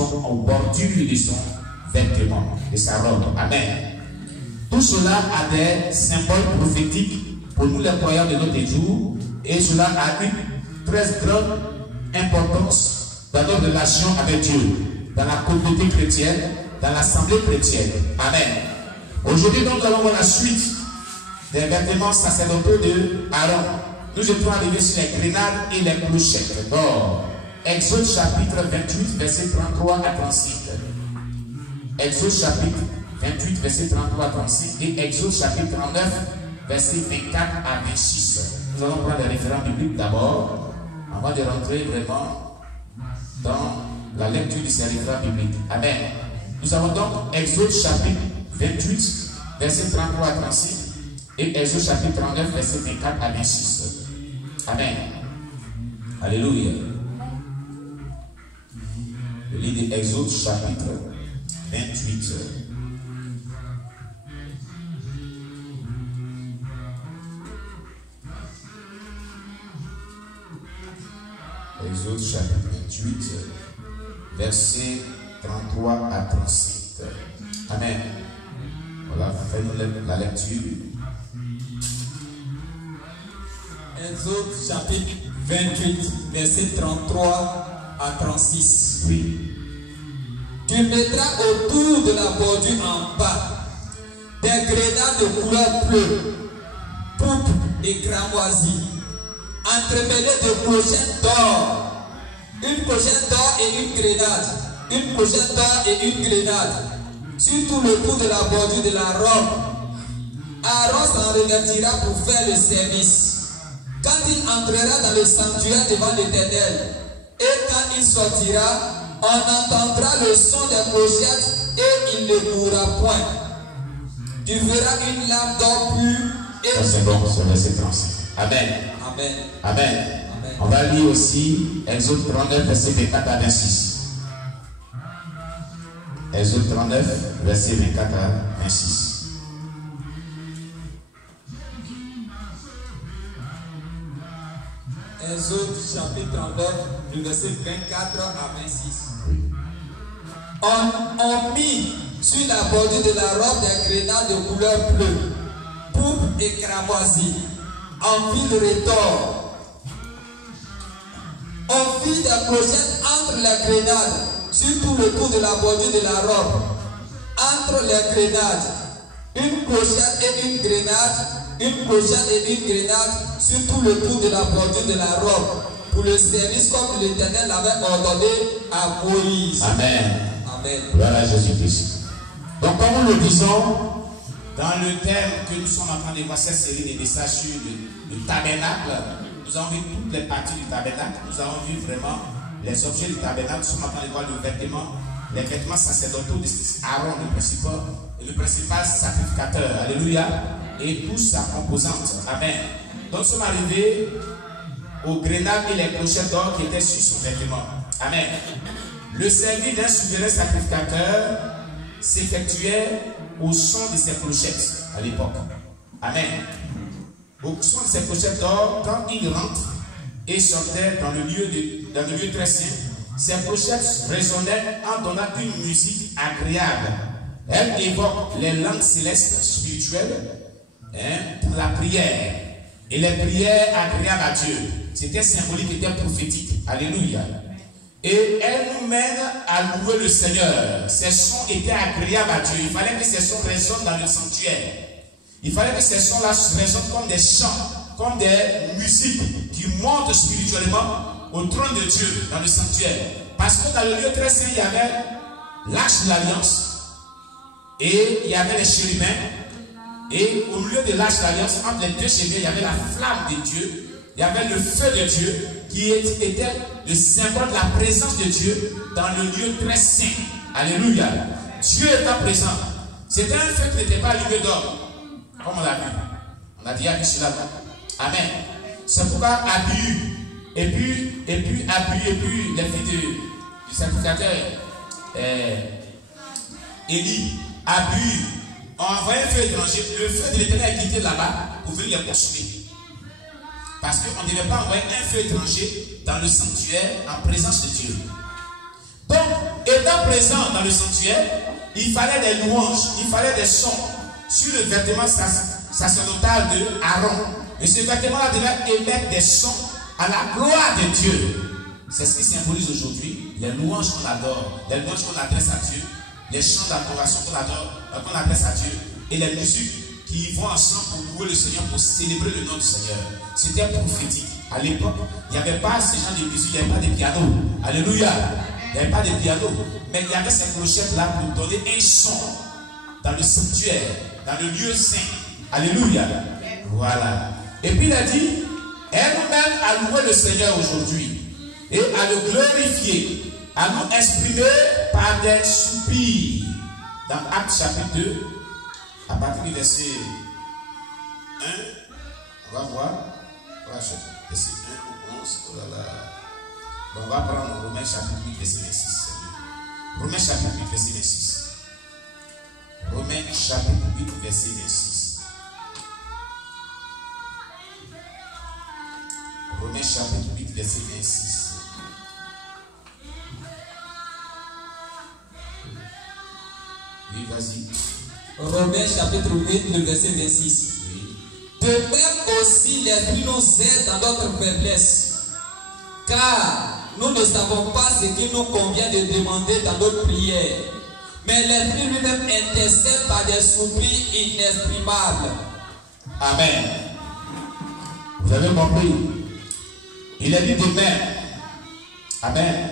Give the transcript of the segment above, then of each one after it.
aux bordures de son vêtement, de sa robe. Amen. Tout cela a des symboles prophétiques pour nous les croyants de notre jour, et cela a une très grande importance dans notre relation avec Dieu, dans la communauté chrétienne, dans l'assemblée chrétienne. Amen. Aujourd'hui, donc, nous allons voir la suite des vêtements sacerdotaux de Aaron. Nous étions arrivés sur les grenades et les clochettes d'or. Exode chapitre 28, verset 33 à 36. Exode chapitre 28, verset 33 à 36 et Exode chapitre 39, verset 24 à 26. Nous allons prendre les références bibliques d'abord, avant de rentrer vraiment dans la lecture de ces références bibliques. Amen. Nous avons donc Exode chapitre 28, verset 33 à 36 et Exode chapitre 39, verset 24 à 26. Amen. Alléluia. Le livre d'Exode chapitre 28. Exode chapitre 28, verset 33 à 37. Amen. Voilà, faisons la lecture. Exode chapitre 28, verset 33 à 36. Oui. Tu mettras autour de la bordure en bas des grenades de couleur bleue, pourpre et cramoisie, entremêlées de clochettes d'or. Une clochette d'or et une grenade. Une clochette d'or et une grenade. Sur tout le bout de la bordure de la robe. Aaron s'en revêtira pour faire le service. Quand il entrera dans le sanctuaire devant l'Éternel, et quand il sortira, on entendra le son des clochettes et il ne mourra point. Tu verras une lame d'or pure et... C'est bon, c'est verset 36. Amen. Amen. Amen. Amen. On va lire aussi Exode 39, verset 24 à 26. Exode 39, verset 24 à 26. Exode chapitre 39, du verset 24 à 26. On mit sur la bordure de la robe des grenades de couleur bleue, pourpre et cramoisie, en fil retors. On fit des clochettes entre les grenades, sur tout le tour de la bordure de la robe, entre les grenades, une clochette et une grenade, une clochette et une grenade sur tout le tour de la bordure de la robe, pour le service comme l'Éternel l'avait ordonné à Moïse. Amen. Amen. Gloire à Jésus-Christ. Donc, comme nous le disons, dans le thème que nous sommes en train de voir, cette série de messages sur le tabernacle, nous avons vu toutes les parties du tabernacle, nous avons vu vraiment les objets du tabernacle, nous sommes en train de voir les vêtements sacerdotaux d'Aaron, le principal sacrificateur. Alléluia. Et toute sa composante. Amen. Donc, nous sommes arrivés aux grenades et les clochettes d'or qui étaient sur son vêtement. Amen. Le service d'un souverain sacrificateur s'effectuait au son de ses clochettes à l'époque. Amen. Au son de ses clochettes d'or, quand il rentre et sortait dans le lieu très saint, ses clochettes résonnaient en donnant une musique agréable. Elle évoque les langues célestes spirituelles pour la prière. Et les prières agréables à Dieu. C'était symbolique, c'était prophétique. Alléluia. Et elle nous mène à louer le Seigneur. Ces sons étaient agréables à Dieu. Il fallait que ces sons résonnent dans le sanctuaire. Il fallait que ces sons-là résonnent comme des chants, comme des musiques qui montent spirituellement au trône de Dieu dans le sanctuaire. Parce que dans le lieu très saint, il y avait l'arche de l'alliance. Et il y avait les chérubins. Et au milieu de l'arche de l'alliance, entre les deux chérubins, il y avait la flamme de Dieu. Il y avait le feu de Dieu qui était le symbole de la présence de Dieu dans le lieu très saint. Alléluia. Dieu était présent. C'était un feu qui n'était pas allumé d'or. Comme on l'a vu. On a déjà vu cela. Amen. C'est pourquoi Abihu, et puis les filles du sacrificateur Élie, Abihu, ont envoyé un feu étranger. Le feu de l'Éternel a quitté là-bas pour venir les consumer. Parce qu'on ne devait pas envoyer un feu étranger dans le sanctuaire en présence de Dieu. Donc, étant présent dans le sanctuaire, il fallait des louanges, il fallait des chants sur le vêtement sacerdotal de Aaron. Et ce vêtement-là devait émettre des chants à la gloire de Dieu. C'est ce qui symbolise aujourd'hui les louanges qu'on adore, les louanges qu'on adresse à Dieu, les chants d'adoration qu'on adresse à Dieu et les musiques qui vont ensemble pour louer le Seigneur, pour célébrer le nom du Seigneur. C'était prophétique. À l'époque, il n'y avait pas ce genre de musique, il n'y avait pas de piano. Alléluia. Il n'y avait pas de piano. Mais il y avait ces clochettes-là pour donner un son dans le sanctuaire, dans le lieu saint. Alléluia. Voilà. Et puis il a dit, aide-nous-mêmes à louer le Seigneur aujourd'hui et à le glorifier, à nous exprimer par des soupirs. Dans Actes chapitre 2, à partir du verset 1, on va voir. Verset 1 ou 11. Oh là là. Bon, on va prendre Romains chapitre 8, verset 26. Romains chapitre 8, verset 26. Romains chapitre 8, verset 26. Romains chapitre 8, verset 26. Oui, vas-y. Romains chapitre 8, le verset 26. Oui. De même aussi l'Esprit nous aide dans notre faiblesse, car nous ne savons pas ce qu'il nous convient de demander dans notre prière, mais l'Esprit lui-même intercède par des soupirs inexprimables. Amen. Vous avez compris? Il a dit de même. Amen.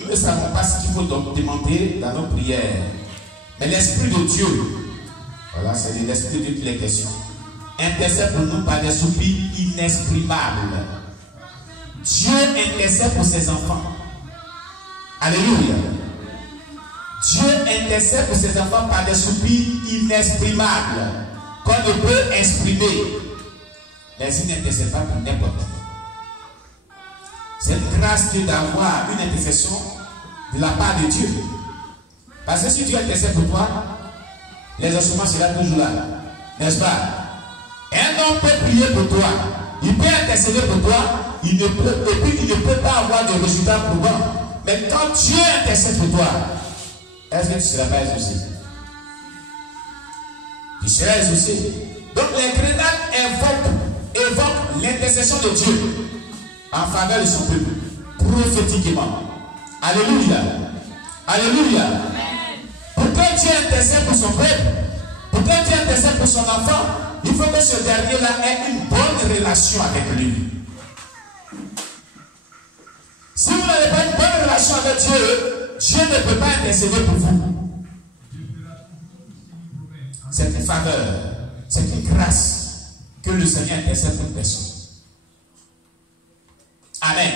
Nous ne savons pas ce qu'il faut donc demander dans nos prières, mais l'Esprit de Dieu, voilà, c'est de l'Esprit de Dieu qui est question, intercède pour nous par des soupirs inexprimables. Dieu intercède pour ses enfants. Alléluia. Dieu intercède pour ses enfants par des soupirs inexprimables qu'on ne peut exprimer. Mais il n'intercède pas pour n'importe qui. C'est une grâce d'avoir une intercession de la part de Dieu. Parce que si Dieu intercède pour toi, les instruments seront toujours là. N'est-ce pas? Un homme peut prier pour toi, il peut intercéder pour toi, et puis il ne peut pas avoir de résultats probants. Mais quand Dieu intercède pour toi, est-ce que tu ne seras pas exaucé? Tu seras exaucé. Donc les chrétiens évoquent l'intercession de Dieu en faveur de son peuple, prophétiquement. Alléluia. Alléluia. Pour que Dieu intercède pour son peuple, pour que Dieu intercède pour son enfant, il faut que ce dernier-là ait une bonne relation avec lui. Si vous n'avez pas une bonne relation avec Dieu, Dieu ne peut pas intercéder pour vous. C'est une faveur, c'est une grâce que le Seigneur intercède pour une personne. Amen.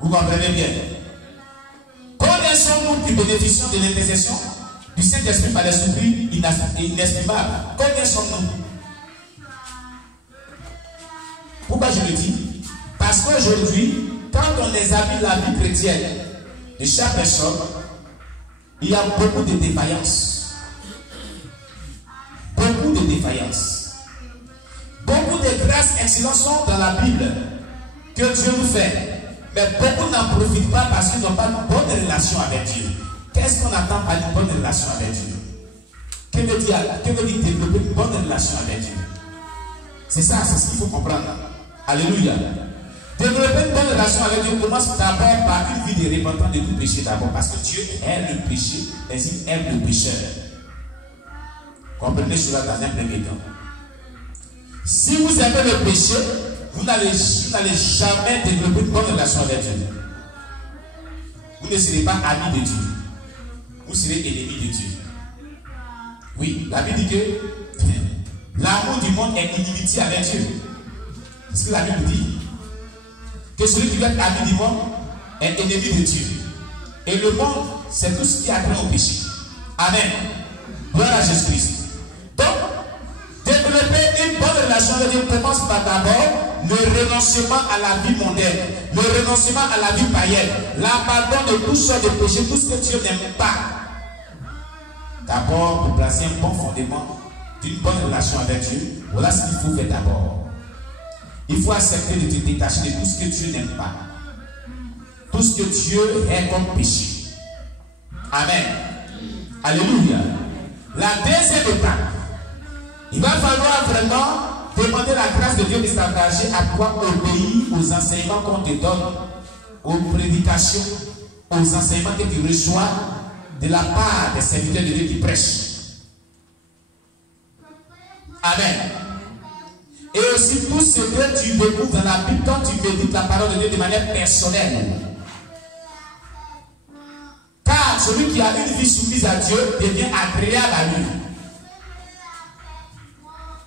Vous comprenez bien? Combien sommes-nous qui bénéficions de l'intercession du Saint-Esprit par les soupirs inexprimables? Combien sommes-nous? Pourquoi je le dis? Parce qu'aujourd'hui, quand on examine la vie chrétienne de chaque personne, il y a beaucoup de défaillances. Beaucoup de défaillances. Beaucoup de grâces excellentes sont dans la Bible que Dieu nous fait. Mais beaucoup n'en profitent pas parce qu'ils n'ont pas une bonne relation avec Dieu. Qu'est-ce qu'on attend par une bonne relation avec Dieu? Que veut dire développer une bonne relation avec Dieu? C'est ça, c'est ce qu'il faut comprendre. Alléluia. Développer une bonne relation avec Dieu commence d'abord par une vie de repentance de tout péché d'abord. Parce que Dieu aime le péché, et il aime le pécheur. Comprenez cela dans un premier temps. Si vous aimez le péché, vous n'allez jamais développer une bonne relation avec Dieu. Vous ne serez pas ami de Dieu. Vous serez ennemi de Dieu. Oui, la Bible dit que l'amour du monde est inimitié avec Dieu. C'est ce que la Bible dit. Que celui qui veut être ami du monde est ennemi de Dieu. Et le monde, c'est tout ce qui a trait au péché. Amen. Gloire à Jésus-Christ. Donc, développer une bonne relation avec Dieu commence par d'abord le renoncement à la vie mondaine, le renoncement à la vie païenne, l'abandon de toutes sortes de péchés, tout ce que Dieu n'aime pas. D'abord, pour placer un bon fondement d'une bonne relation avec Dieu, voilà ce qu'il faut faire d'abord. Il faut accepter de te détacher de tout ce que Dieu n'aime pas, tout ce que Dieu est comme péché. Amen. Alléluia. La deuxième étape, il va falloir vraiment demander la grâce de Dieu de s'engager à pouvoir obéir aux enseignements qu'on te donne, aux prédications, aux enseignements que tu reçois de la part des serviteurs de Dieu qui prêchent. Amen. Et aussi tout ce que tu découvres dans la Bible quand tu médites la parole de Dieu de manière personnelle. Car celui qui a une vie soumise à Dieu devient agréable à lui.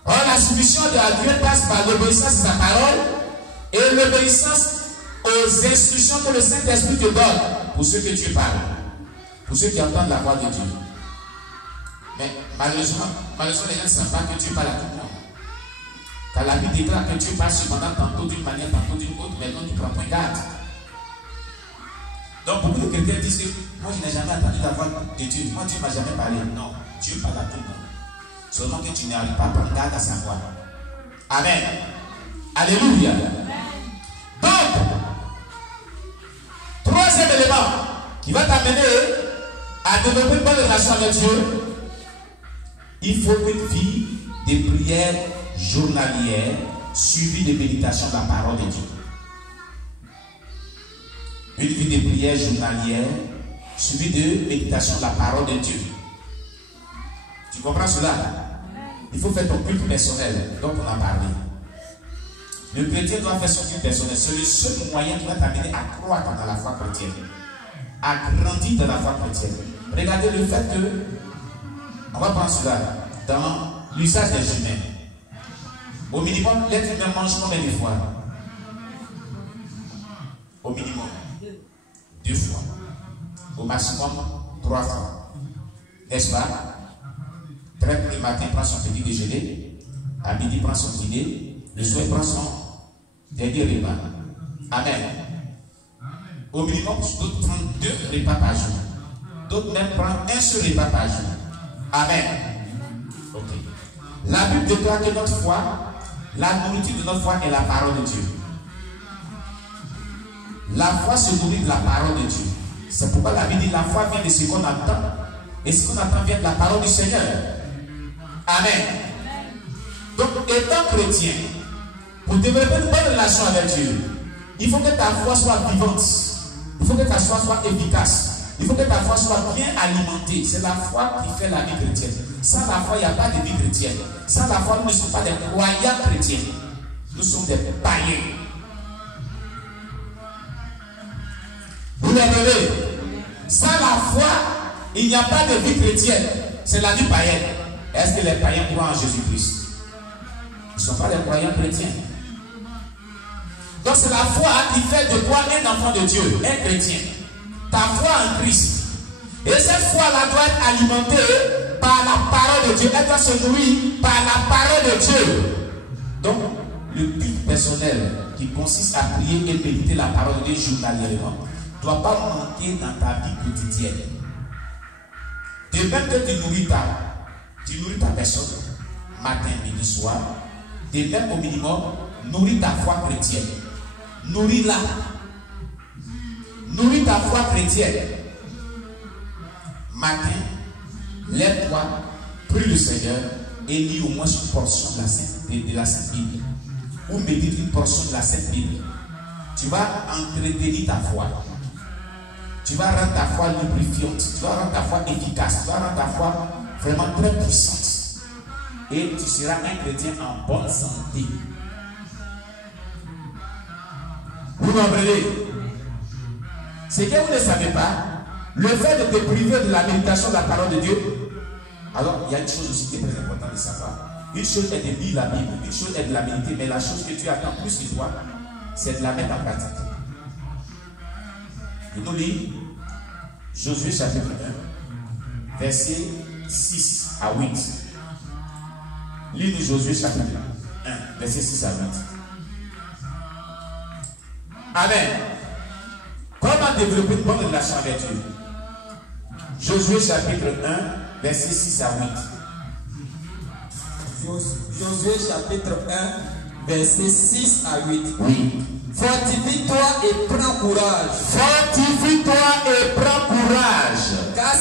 Or, la soumission à Dieu passe par l'obéissance à sa parole et l'obéissance aux instructions que le Saint-Esprit te donne pour ceux que Dieu parle, pour ceux qui entendent la voix de Dieu. Mais malheureusement, les gens ne savent pas que Dieu parle à tout le monde. Car la Bible déclare que Dieu parle cependant tantôt d'une manière, tantôt d'une autre, mais non, tu prends point garde. Donc beaucoup de chrétiens disent que moi je n'ai jamais entendu la voix de Dieu, moi Dieu ne m'a jamais parlé. Non, Dieu parle à tout le monde. Seulement que tu n'arrives pas à prendre garde à sa voix. Amen. Alléluia. Donc, troisième élément qui va t'amener à développer une bonne relation avec Dieu, il faut une vie de prière journalière suivie de méditation de la parole de Dieu. Une vie de prière journalière suivie de méditation de la parole de Dieu. Tu comprends cela? Il faut faire ton culte personnel, donc on a parlé. Le chrétien doit faire son culte personnel. C'est le seul moyen qui va t'amener à croître dans la foi chrétienne, à grandir dans la foi chrétienne. Regardez le fait que, on va prendre cela, dans l'usage des humains. Au minimum, l'être humain mange combien de fois? Au minimum 2 fois. Au maximum 3 fois. N'est-ce pas? Très tôt le matin, prend son petit déjeuner. À midi, prend son dîner. Le soir, prend son dernier repas. Amen. Au minimum, d'autres prennent 2 repas par jour. D'autres même prennent un seul repas par jour. Amen. Ok. La Bible déclare que notre foi, la nourriture de notre foi est la parole de Dieu. La foi se nourrit de la parole de Dieu. C'est pourquoi la Bible dit la foi vient de ce qu'on entend. Et ce qu'on entend vient de la parole du Seigneur. Amen. Donc, étant chrétien, pour développer une bonne relation avec Dieu, il faut que ta foi soit vivante. Il faut que ta foi soit efficace. Il faut que ta foi soit bien alimentée. C'est la foi qui fait la vie chrétienne. Sans la foi, il n'y a pas de vie chrétienne. Sans la foi, nous ne sommes pas des croyants chrétiens. Nous sommes des païens. Vous l'avez. Sans la foi, il n'y a pas de vie chrétienne. C'est la vie païenne. Est-ce que les païens croient en Jésus-Christ? Ils ne sont pas des croyants chrétiens. Donc c'est la foi qui fait de toi un enfant de Dieu, un chrétien. Ta foi en Christ. Et cette foi-là doit être alimentée par la parole de Dieu. Elle doit se nourrir par la parole de Dieu. Donc, le culte personnel qui consiste à prier et méditer la parole de Dieu journalièrement ne doit pas manquer dans ta vie quotidienne. De même que tu nourris ta personne, matin, midi, soir, de même au minimum, nourris ta foi chrétienne. Nourris-la. Nourris ta foi chrétienne. Matin, lève-toi, prie le Seigneur et lis au moins une portion de la Sainte Bible. Ou médite une portion de la Sainte Bible. Tu vas entretenir ta foi. Tu vas rendre ta foi lubrifiante. Tu vas rendre ta foi efficace. Tu vas rendre ta foi vraiment très puissante. Et tu seras un chrétien en bonne santé. Vous comprenez? C'est que vous ne savez pas, le fait de te priver de la méditation de la parole de Dieu, alors il y a une chose aussi qui est très importante de savoir. Une chose est de lire la Bible, une chose est de la méditer, mais la chose que tu attends plus que toi, c'est de la mettre en pratique. Et nous lisons Josué chapitre 1, versets 6 à 8. Lis-nous Josué chapitre 1, versets 6 à 8. Amen. Comment développer une bonne relation avec Dieu? Josué chapitre 1, versets 6 à 8. Josué chapitre 1, versets 6 à 8. Oui. Fortifie-toi et prends courage. Fortifie-toi et prends courage. Car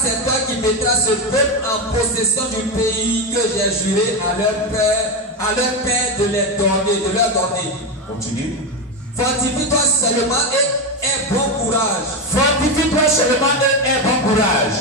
ce peuple en possession du pays que j'ai juré à leur père de leur donner. Continue. Fortifie-toi seulement et aie bon courage. Fortifie-toi seulement et aie bon courage.